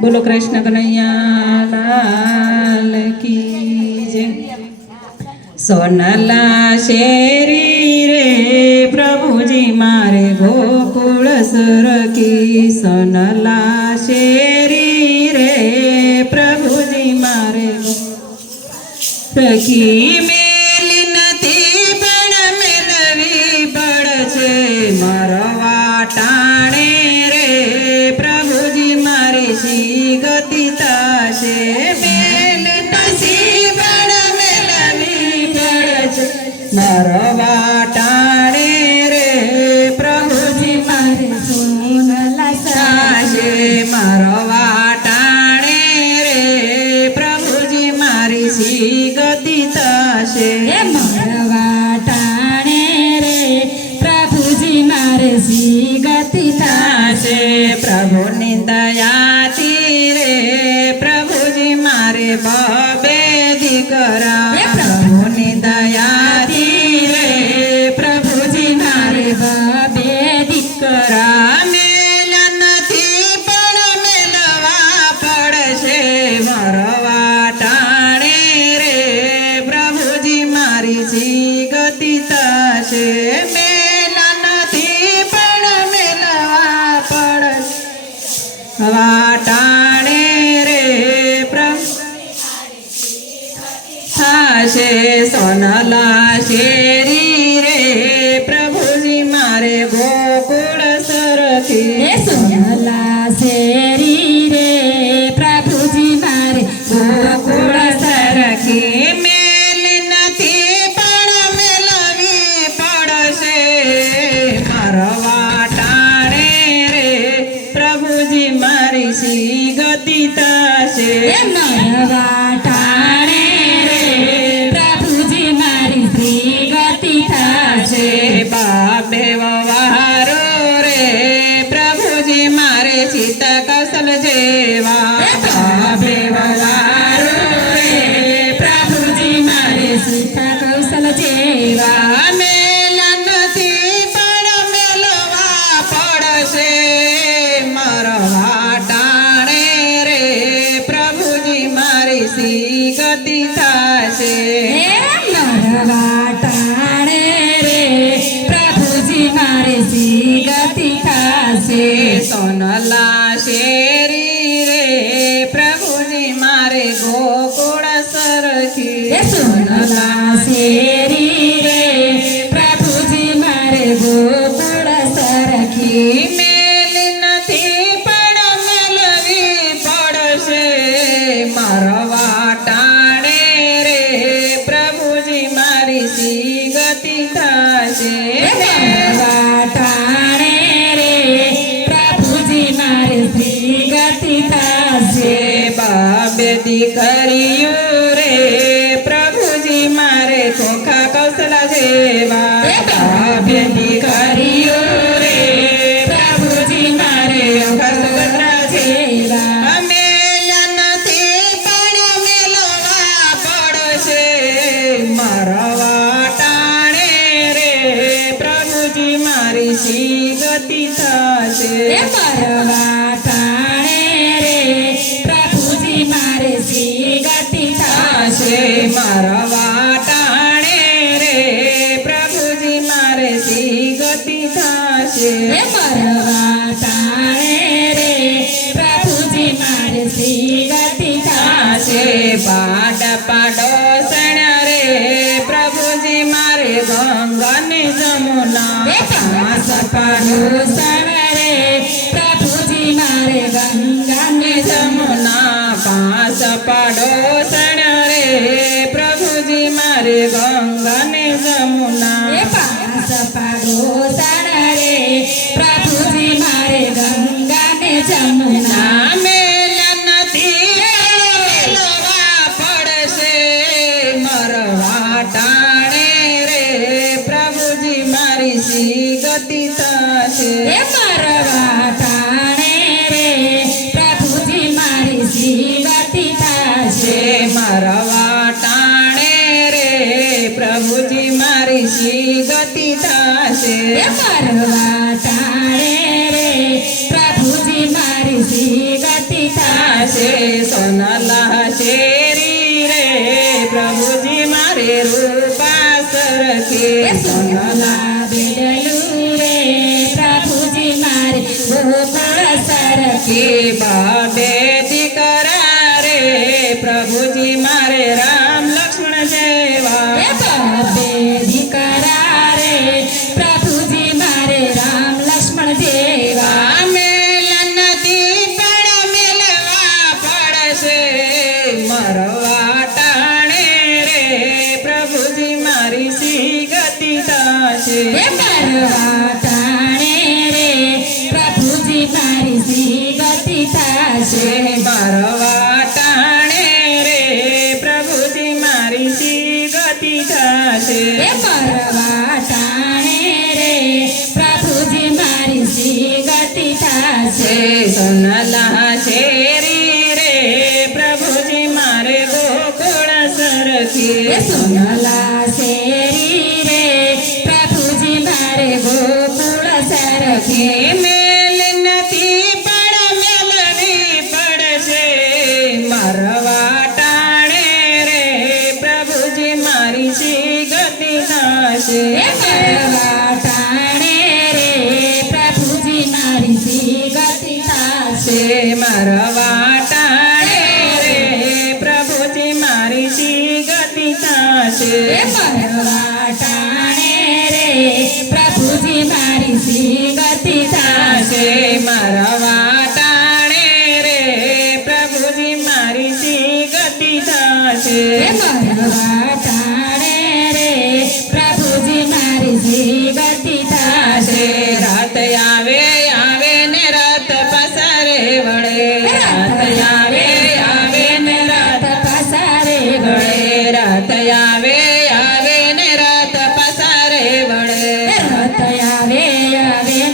बोलो कृष्ण कन्हैया लाल की जय। सोनला शेरी रे प्रभु जी मारे गोकुल सर की। सोनला शेरी रे प्रभु जी मारे सखी मेली नथी पण मेलवी पड़ छे मरवा टाणे रे प्रभु जी मारी सी गति ताशे। मेल नथी पण मेलवी पड़ छे मरवा टाणे रे प्रभु जी मारी सोनला साशे। मरवा टाणे रे प्रभु जी मारी सी गति ताशे। मरवा टाणे रे प्रभु जी मारे सी गति ताशे। प्रभु नि दयाती रे प्रभु जी मारे बबे दीकरा। प्रभु नि दयाती रे प्रभु जी मारे बबे दीकरा। मेला नथी पण मेलवा पड़शे मरवा टाणे रे प्रभु जी मारी सी गति ताशे। मेला नथी पण मेलवा पड़शे वाटाणे रे प्रभु थाशे। सोनला शेरी रे प्रभु जी मारे गोकुल सरखी। सोनला शेरी रे प्रभु जी मारे गोकुल सरखी। मेल नथी पण मेलवी पड़शे मरवा टाणे रे प्रभु जी मारी सी गति ताशे। मरवा टाणे रे प्रभु जी मारी सी गति ताशे। बाबे वहारो रे प्रभु जी मारे चित कौशल जेवा। बाबे वहारो रे प्रभु जी मारे सीता कौशल जेवा। मेला नथी पण मेलवा पड़शे मरवा टाणे रे प्रभु जी मारी सी गति ताशे। मरवा टाणे रे प्रभु जी मारे सी गति ताशे। सोनला शेरी रे प्रभु जी मारे गोकुल सरखी। सोनला शेरी रे प्रभु जी मारे गोकुल सरखी। मेल नथी पण मेलवी पड़शे मरवा टाणे रे प्रभु जी मारी सी गति ताशे। मरवा टाणे रे प्रभु जी मारे सी गति ताशे। बाबे दीकरियो रे प्रभु जी मारे खोखा कौशला जेवा। बाबे दीकरियो रे प्रभु जी मारे खोखा सुभद्रा जेवा। मेला नथी पण मेलवा पड़शे मरवा टाणे रे प्रभु जी मारी सी गति ताशे। मरवा टाणे रे प्रभु जी मारे सी गति ताशे। मरवा टाणे रे प्रभु जी मारे सी गति ताशे। मरवा टाणे रे प्रभु जी मारे सी गति ताशे। पाड पाडोसण रे प्रभु जी मारे गंगन जमुना। पास पड़ोसन रे प्रभु जी मारे गंगा में जमुना। पास पड़ोसण रे प्रभु जी मारे गंगन जमुना। पास पड़ोसन रे प्रभु जी मारे गंगा में जमुना। मेला नथी मेलवा पड़शे मरवा टाणे रे प्रभु जी मारी सी गति ताशे। मरवा टाणे रे प्रभु जी मारी सी गति ताशे। मरवा टाणे रे ગતિ થશે મરવા ટાણે રે પ્રભુજી મારી સી ગતિ થશે સોનાલા શેરી રે પ્રભુજી મારે રૂપા સરખે સોનાલા બેડલું રે પ્રભુજી મારે ગોકુળ સરખે બાબે દીકરા રે પ્રભુજી મારે રામ લક્ષ્મણ જેવા બાપે દીકરા રે પ્રભુજી મારે રામ લક્ષ્મણ જેવા મેલન નથી પણ મેલવા પડશે મરવા ટાણે રે પ્રભુજી મારી સી ગતિ થશે મરવા ટાણે રે પ્રભુજી મારી સી ગતિ થશે મરવા ટાણે રે પ્રભુજી મારી સી ગતિ થશે મરવા ટાણે રે પ્રભુજી મારી સી ગતિ થશે સોનલા શેરી રે પ્રભુજી મારે ગોકુળ સરખી સોનલા શેરી રે પ્રભુજી મારે ગોકુળ સરખે મેલ નથી પણ મેલવી પડશે મરવા ટાણે રે પ્રભુજી મારી સી ગતિ થશે મરવા ટાણે રે પ્રભુજી મારી સી ગતિ થશે મરવા ટાણે રે પ્રભુજી મારી સી ગતિ થશે મરવા ટાણે રે પ્રભુજી મારી સી ગતિ થશે મરવા ટાણે રે પ્રભુજી મારી સી ગતિ થશે મરવા ટાણે રે પ્રભુજી મારી સી ગતિ થશે રાત આવે આવે ને રાત પસારે વળે રાત આવે ને રાત પસારે વળે રાત આવે ને રાત પસારે વળે રથ આવે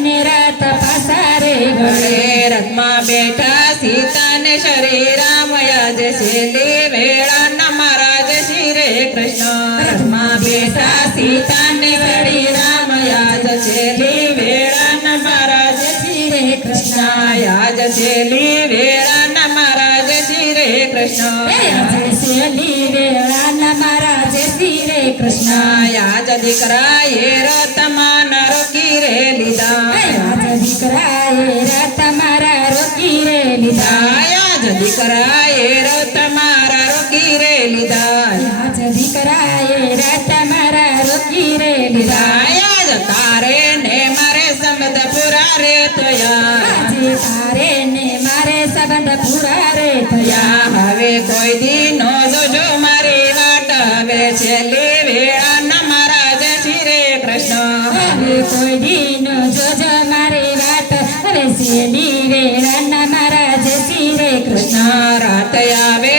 ને રથ પસારે વળે રથમાં બેઠા સીતા ને શ્રી રામ યજશેલી વેળા ન મહારાજ શ્રી રે કૃષ્ણ રથમાં બેઠા સીતા ને શ્રી રામ યજશેલી વેળા ન મહારાજ શ્રી રે કૃષ્ણ યજશેલી વેળા ન મહારાજ શ્રી રે કૃષ્ણ શેલી વેળા મહારાજ શ્રી રે કૃષ્ણ યાજ દીકરાએ રથમાં ન રોકી રે લીધા આજ દીકરાએ રથ મારા રોકી રે લીધા યાજ દીકરાએ રથ મારા રોકી રે લીધા આજ દીકરાએ રથ મારા રોકી રે લીધા યાજ તારે ને મારે સંબંધ પૂરા રે તોયા આજે તારે ને મારે સંબંધ પૂરા રે થયા હવે કોઈ દી નો જોજો મારી વાટ હવે છેલ્લી વેળા ન મહારાજ શ્રી રે કૃષ્ણ હવે કોઈ દિન જોજો મારી વાત હવે શેલી વેળા મહારાજ શ્રી રે કૃષ્ણ રાત આવે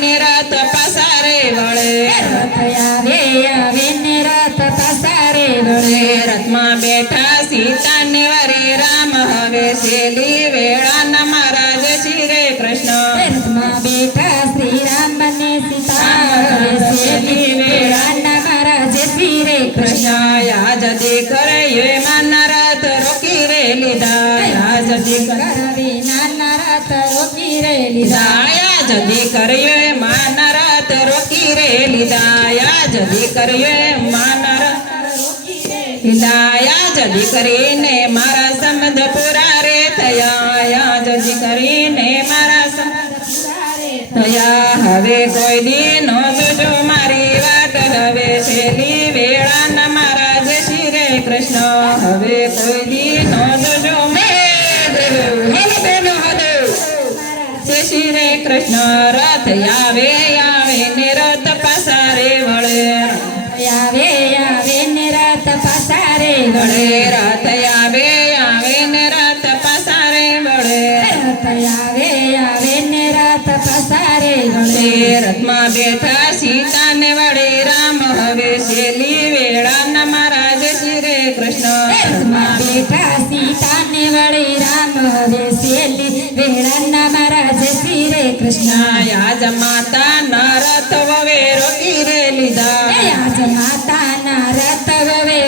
ને રાત પસારે વળે રથ આવે ને રથ પસારે વળે રથમાં બેઠા સીતા ને વરે રામ હવે શેલી વેળા ન મહારાજ શ્રી રે કૃષ્ણ રથમાં બેઠા શ્રી રામ ને સીતા હવે શેલી વેળા મહારાજ શ્રી રે કૃષ્ણ યાજ દીકરીએ માન રથ રોકી રે લીધા યાજ દીકરા વિના રથ રોકી રે લીધા યાજ દીકરીએ માન રથ રોકી રે લીધા યાજ દીકરીએ માન લીધા યાજ દીકરીને મારા સંબંધ પૂરા રે થયા યાજ દીકરીને મારા સંબંધ થયા હવે કોઈ દી નો જોજો મારી વાટ હવે છેલ્લી વેળા ન મહારાજ શ્રી રે કૃષ્ણ હવે કોઈ દી નો જોજો જય શ્રી રે કૃષ્ણ રથ આવે ને રથ પસારે વળે આવે ને રથ પસારે વળે રથ આવે ને રથ પસારે વળે રથ આવે ને રથ પસારે વળે રથમાં બેઠા સીતા ને વડે રામ હવે છેલ્લી વેળા ન મહારાજ શ્રી રે કૃષ્ણ રથમાં બેઠા સીતા ને વળી રામ હવે શેલી વેળા મહારાજ શ્રી રે કૃષ્ણ યાજ માતા ન રથ વવે રોકી રે લીધા આજ માતાના રથ હવે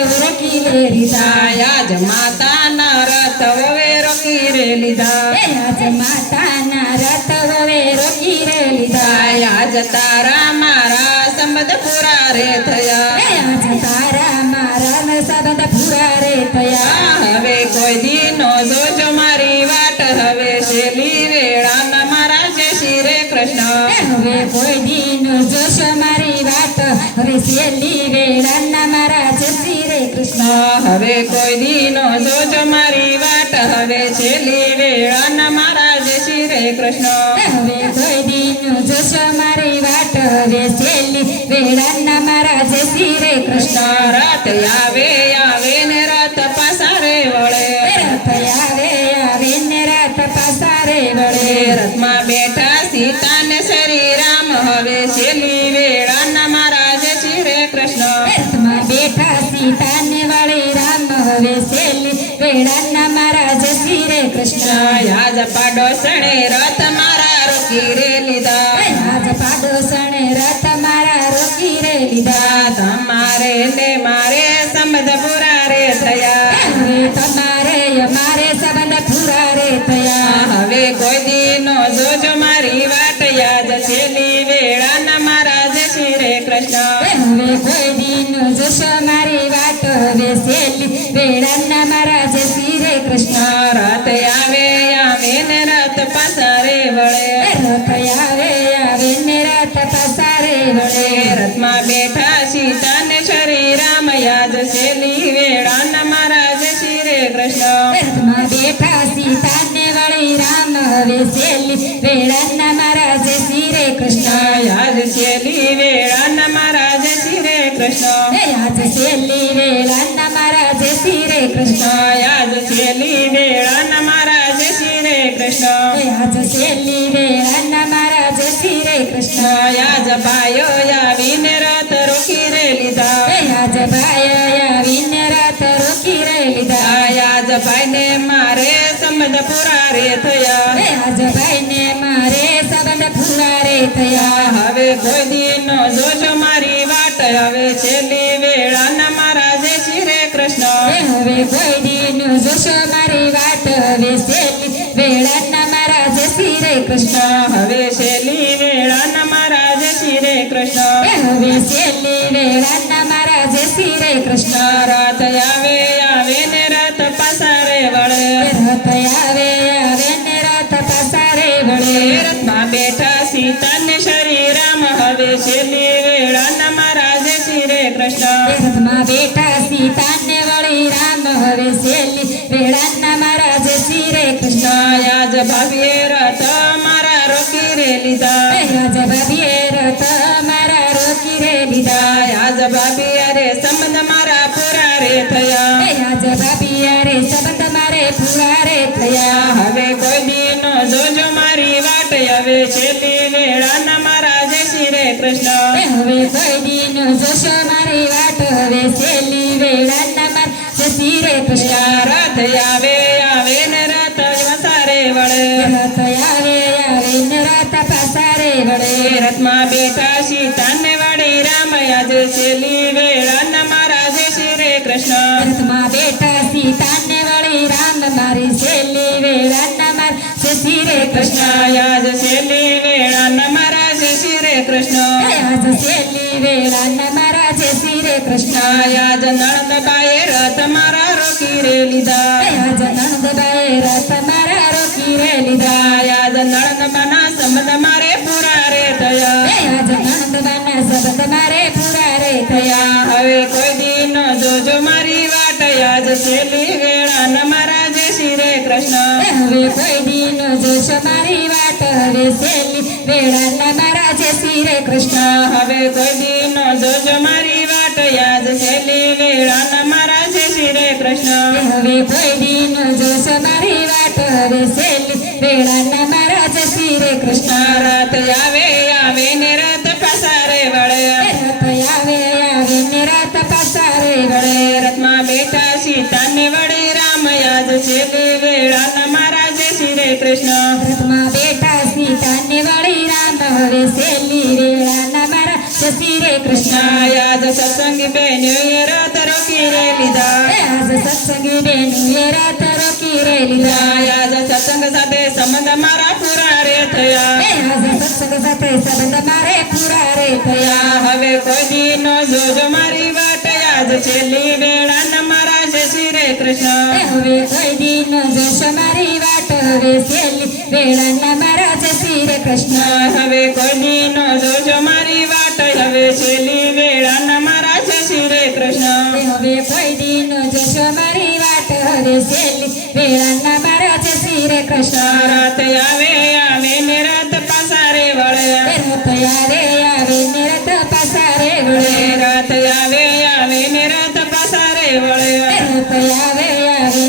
રે થયા આજ તારા મારા સંબંધ પૂરા રે થયા હવે કોઈ દીનો જોજો મારી વાટ હવે શેલી વેળાના મારા જય શ્રી રે કૃષ્ણ હવે કોઈ દિન જોશો મારી વાત હવે છેલ્લી વેળાના મારા જય શ્રી રે કૃષ્ણ હવે કોઈ દીનો જોજો મારી વાટ હવે છેલ્લી વેળાના મારા જય શ્રી રે કૃષ્ણ હવે કોઈ દિન જોશો મારી વાત હવે છેલ્લી વેળાના મારા જય શ્રી રે કૃષ્ણ રાત આવે આવે ને રાત પાસારે વળે રથ આવે આવે ને રાત પાસારે વળે રથમાં બેઠા સીતા ને શ્રી રામ હવે છેલ્લી વેળાના મારા જય શ્રી રે કૃષ્ણ રથમાં બેઠા સીતાને વળી રામ હવે છેલ્લી વેળાના મારા જય શ્રી રે કૃષ્ણ આજ પાડોશણે રથ મારા રોકી રે લીધા આજ પાડોશણે રથ મારા રોકી રે લીધા તમારે ને મારે સંબંધ પૂરા રે થયા હવે તમારે અમારે સંબંધ પૂરા રે થયા હવે કોઈ દીનો જોજો મારી વાટ યાદ છેલ્લી વેળાના મારા જય શ્રી રે કૃષ્ણ હવે કોઈ દિન જોશો મારી વાત હવે છેલ્લી વેળાના મારા જય શ્રી રે કૃષ્ણ રાત આવે આવે ને રાત પાસારે વળે રથ આવે આવે ને રાત પાસારે વળે રથમાં બેઠા સીતા ને શ્રી રામ યાદ છેલ્લી વેળાના મારા જય શ્રી રે કૃષ્ણ રથમાં બેઠા સીતાને વળી રામ હવે છેલ્લી વેળાના મારા જય શ્રી રે કૃષ્ણ યાદ છેલ્લી વેળાના મારા જય શ્રી રે કૃષ્ણ આજ છેલ્લી વેળાના મારા જય શ્રી રે કૃષ્ણ યાદ છેલ્લી વેળાના મારા જય શ્રી રે કૃષ્ણ આજ છેલ્લી વેળાના મારા જય શ્રી રે કૃષ્ણ યાદ પાયો આવીને રાત રોકી રે લીધા આજ ભાઈ આવીને રાત રોકી રે લીધા યાદ ભાઈને મારે સંબંધ પૂરા રે થયા આજ ભાઈને મારે સંબંધ પૂરા રે થયા હવે કોઈ દીનો જોજો મારી વાટ હવે છેલ્લી વેળાના મારા જય શ્રી રે કૃષ્ણ હવે કોઈ દિન જોશો મારી વાત હવે છેલ્લી વેળાના મારા જય શ્રી રે કૃષ્ણ હવે છેલ્લી વેળાના મારા જય શ્રી રે કૃષ્ણ હવે છેલ્લી વેળાના મારા જય શ્રી રે કૃષ્ણ રાત આવે આવે ને રાત પાસારે વળે રથ આવે આવે ને રાત પાસારે વળે રથમાં બેઠા સીતા ને શ્રી રામ હવે છેલ્લી વેળાના મારા જય શ્રી રે કૃષ્ણ રથમાં બેઠા સીતાને વળી રામ હવે છેલ્લી વેળાના મારા જય શ્રી રે કૃષ્ણ યાદ ભાભીએ રથ મારા રોકી રે લીધા રાજ ભાભીએ રથ મારા રોકી રે લીધા યાદ ભાભી અરે સંબંધ મારા પૂરા રે થયા રાજ ભાભી અરે સંબંધ મારે પૂરા રે થયા હવે કોઈ દીનો જોજો મારી વાટ હવે છેલ્લી વેળાના મારા જય શ્રી રે કૃષ્ણ હવે કોઈ દિન જોશો મારી વાત હવે છેલ્લી વેળાના મારા જય શ્રી રે કૃષ્ણ રથ આવે આવે ને રથ વસારે વળે રથ આવે આવે ને રાત પાસારે વળે રથમાં બેઠા સીતાને વળી રામ યાદ છેલ્લી વેળાના મારા જય શ્રી રે કૃષ્ણ રથમાં બેઠા સીતાને વળી રામ મારી છેલ્લી વેળાના મારા જય શ્રી રે કૃષ્ણ યાદ છેલ્લી વેળાના મારા જય શ્રી રે કૃષ્ણ આજ છેલ્લી વેળાના મારા જય શ્રી રે કૃષ્ણ યાદ નણંદબાએ રથ મારા રોકી રે લીધા આજ નંદબાઈ રથ મારા રોકી રે લીધા યાદ નણંદબાના સંબંધ મારે પૂરા રે થયા આજ નંદબાના સંબંધ મારે પૂરા રે થયા હવે કોઈ દીનો જોજો મારી વાટ યાદ છેલ્લી વેળાના મારા જય શ્રી રે કૃષ્ણ હવે કોઈ દિન જોશો મારી વાત હવે છેલ્લી વેળાના મારા જય શ્રી રે કૃષ્ણ હવે કોઈ દીનો જોજો મારી વાટ યાદ છેલ્લી વેળાના મારા જય શ્રી રે કૃષ્ણ હવે કોઈ દિન જોશો મારી વાત હવે છેલ્લી વેળાના મારા જય શ્રી રે કૃષ્ણ રથ આવે આવે ને રથ પાસારે વળે રથ આવે આવે ને રાત પાસારે વળે રથમાં બેઠા સીતાને વળી રામ યાદ છેલ્લી વેળાના મારા જય શ્રી રે કૃષ્ણ રથમાં બેઠા સીતાને વળી રામ હવે છેલ્લી વેળાના મારા જય શ્રી રે કૃષ્ણ યાદ સત્સંગી બેનોએ રથ રોકી રે લીધા આજ સત્સંગી બેનુએ રાત રોકી રે લીધા યાદ સત્સંગ સાથે સંબંધ મારા પૂરા રે થયા આજ સત્સંગ સાથે સંબંધ મારે પૂરા રે થયા હવે કોઈ દી નો જોજો મારી વાટ આજ છેલ્લી વેળા મારા જય શ્રી રે કૃષ્ણ હવે કોઈ દિન જોશો મારી વાટ હવે છેલ્લી વેળાના મારા જય શ્રી રે કૃષ્ણ હવે કોઈ દી નો જોજો મારી વાટ હવે છેલ્લી વેળા મારા જય શ્રી રે કૃષ્ણ હવે કોઈ દિન જોશો મારી વાટ હવે છેલ્લી વેળાના મારા જય શ્રી રે કૃષ્ણ રાત આવે આવે ને રાત પાસારે વળે રથ આવે ને રથ પાસારે વળે રાત આવે આવે ને રાત પાસારે વળે રથ આવે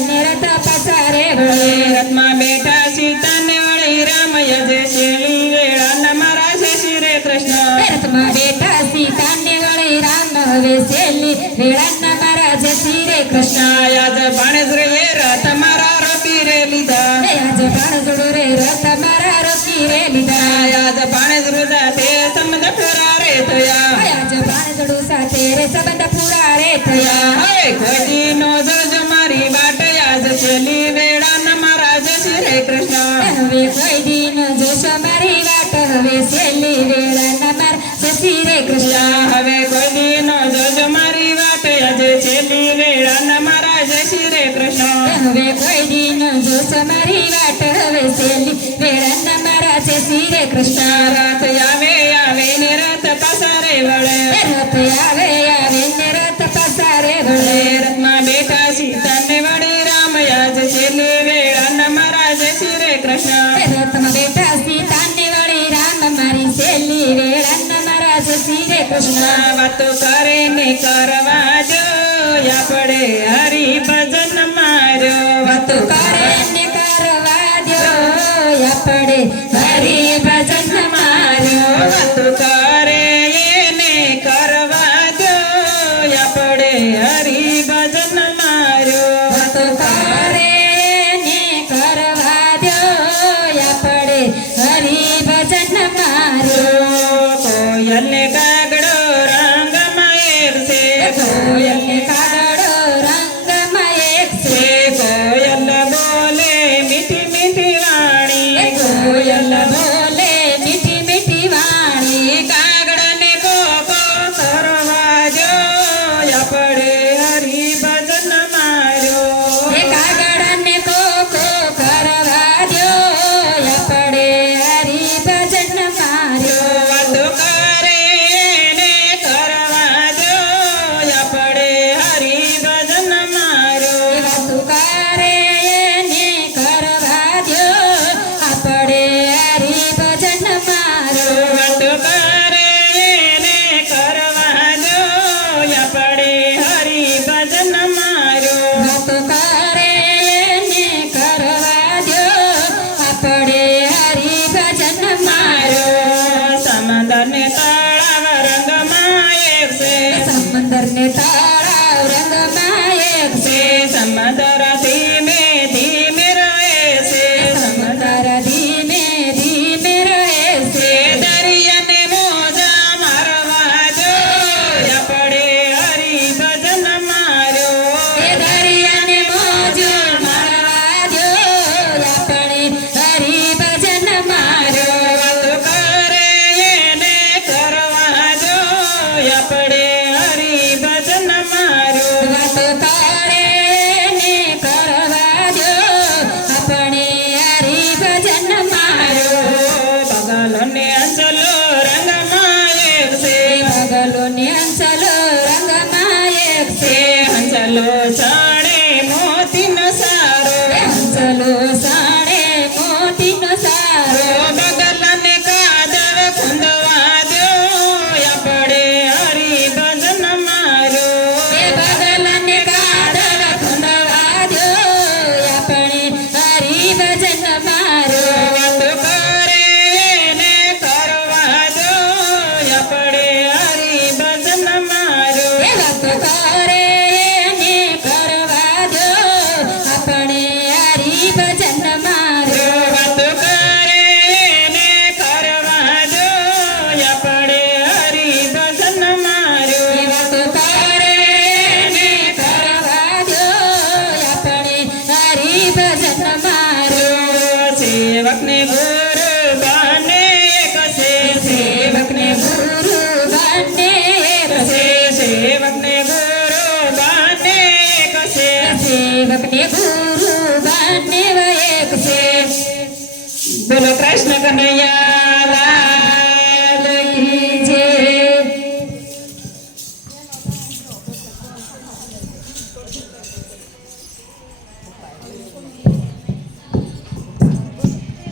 ને રથ પાસારે વળે રથમાં બેઠા સીતા ને વળી રામ યજે શેલી વેળા મારા જય શ્રી રે કૃષ્ણ રથમાં બેઠા સીતાને વળી રામ હવે છેલ્લી વેળાના મારા જય શ્રી રે કૃષ્ણ યાદ ભાણેજ રે રથ મારા રોપી રે લીધા આજ ભાણજોડો રે રથ મારા રોકી રે લીધા યાદ ભાણેજ રુદા તે સમદ ફરા રે થયા આજ ભાણજોડો સાથે રે સંબંધ પૂરા રે થયા હવે કોઈ નો જોજો મારી વાટ આજ છેલ્લી વેળા મારા જય શ્રી રે કૃષ્ણ હવે કોઈ દિન જોશો મારી વાટ હવે છેલ્લી વેળાના મારા જય શ્રી રે કૃષ્ણ હવે કોઈ દી નો જોજો મારી વાટ આજે છેલ્લી વેળા મારા જય શ્રી રે કૃષ્ણ હવે કોઈ દિન જોશો મારી વાટ હવે છેલ્લી વેળાના મારા જય શ્રી રે કૃષ્ણ રાત આવે આવે ને રાત પાસારે વળે રથ આવે ને રથ પાસારે વળે રથમાં બેઠા સીતા ને વળી રામ આજ છેલ્લી વેળા મારા જય શ્રી રે કૃષ્ણ રથમાં બેઠા સીતાને વળી રામ મારી છેલ્લી વેળાના મારા જય શ્રી રે કૃષ્ણ વાતો કરે ને કરવા જો આપણે હરિ ભજન માર્યો વાતો કરે ને કરવા દ્યો આપણે હરિ ભજન માર્યો વાતો કરે એને કરવા દો આપણે હરિ ભજન માર્યો વાતો કરે ને કરવા દ્યો આપણે હરિ ભજન માર્યો કોયલ ને કાગડો રંગમાં એક છે કોયલ ને કાગડો રંગમાં એક છે કોયલ બોલે મીઠી મીઠી વાણી કોયલ બોલે મીઠી મીઠી વાણી કાગડાને કોકો કરવા જો આપણે હરિ ભજન માર્યો એ કાગડાને કોકો કરવા દ્યો આપણે હરિ ભજન માર્યો વાતો કરે ને કરવા દો આપણે હરિ ભજન માર્યો વાતો કરે ને કરવા દ્યો આપણે હરિ ભજન માર્યો વાતો કરે ને કરવા દો આપણે હરિ ભજન માર્યો વાતો કરે ને કરવા દ્યો આપણે હરિ ભજન માર્યો સમંદર ને તળાવ રંગમાં એક છે સમંદર ને તાળાવ રંગમાં એક છે સમંદર ધીમે ધીમે રહે છે સમંદર ધીમે ધીમે રહે છે દરિયાને મોજા મારવા જો આપણે હરિ ભજન માર્યો એ દરિયાને મોજો મારવા દ્યો આપણે હરિ ભજન માર્યો વાતો કરે એને કરવા જો આપણે હરિ ભજન માર્યો વાતો કરે ને કરવા દ્યો આપણે હરિ ભજન માર્યો બગલો ને અંચલો રંગમાં એક છે પગલો ને અંચલો રંગમાં એક છે અંચલો ચાણે મોતીનો સારો અંચલો સાડે મોતીનો સારો બગલને કાજળ ખુંદવા દો આપણે હરિ ભજન માર્યો એ બગલને કાદળ ખુંદવા દ્યો આપણે હરિ ભજન માર્યો વાતો કરે ને કરવા દો આપણે હરિ ભજન માર્યો એ વાતો કરે ને કરવા દ્યો આપણે હરિ ભજન માર્યો વાતો કરે ને કરવા દો આપણે હરિ ભજન માર્યો એ વાતો કરે ને કરવા દ્યો આપણે હરિ ભજન માર્યો સેવકને ગુરુ બને કસે સેવકને ગુરુ બને અને ગુરુ બંને એક છે બોલો કૃષ્ણ કનૈયા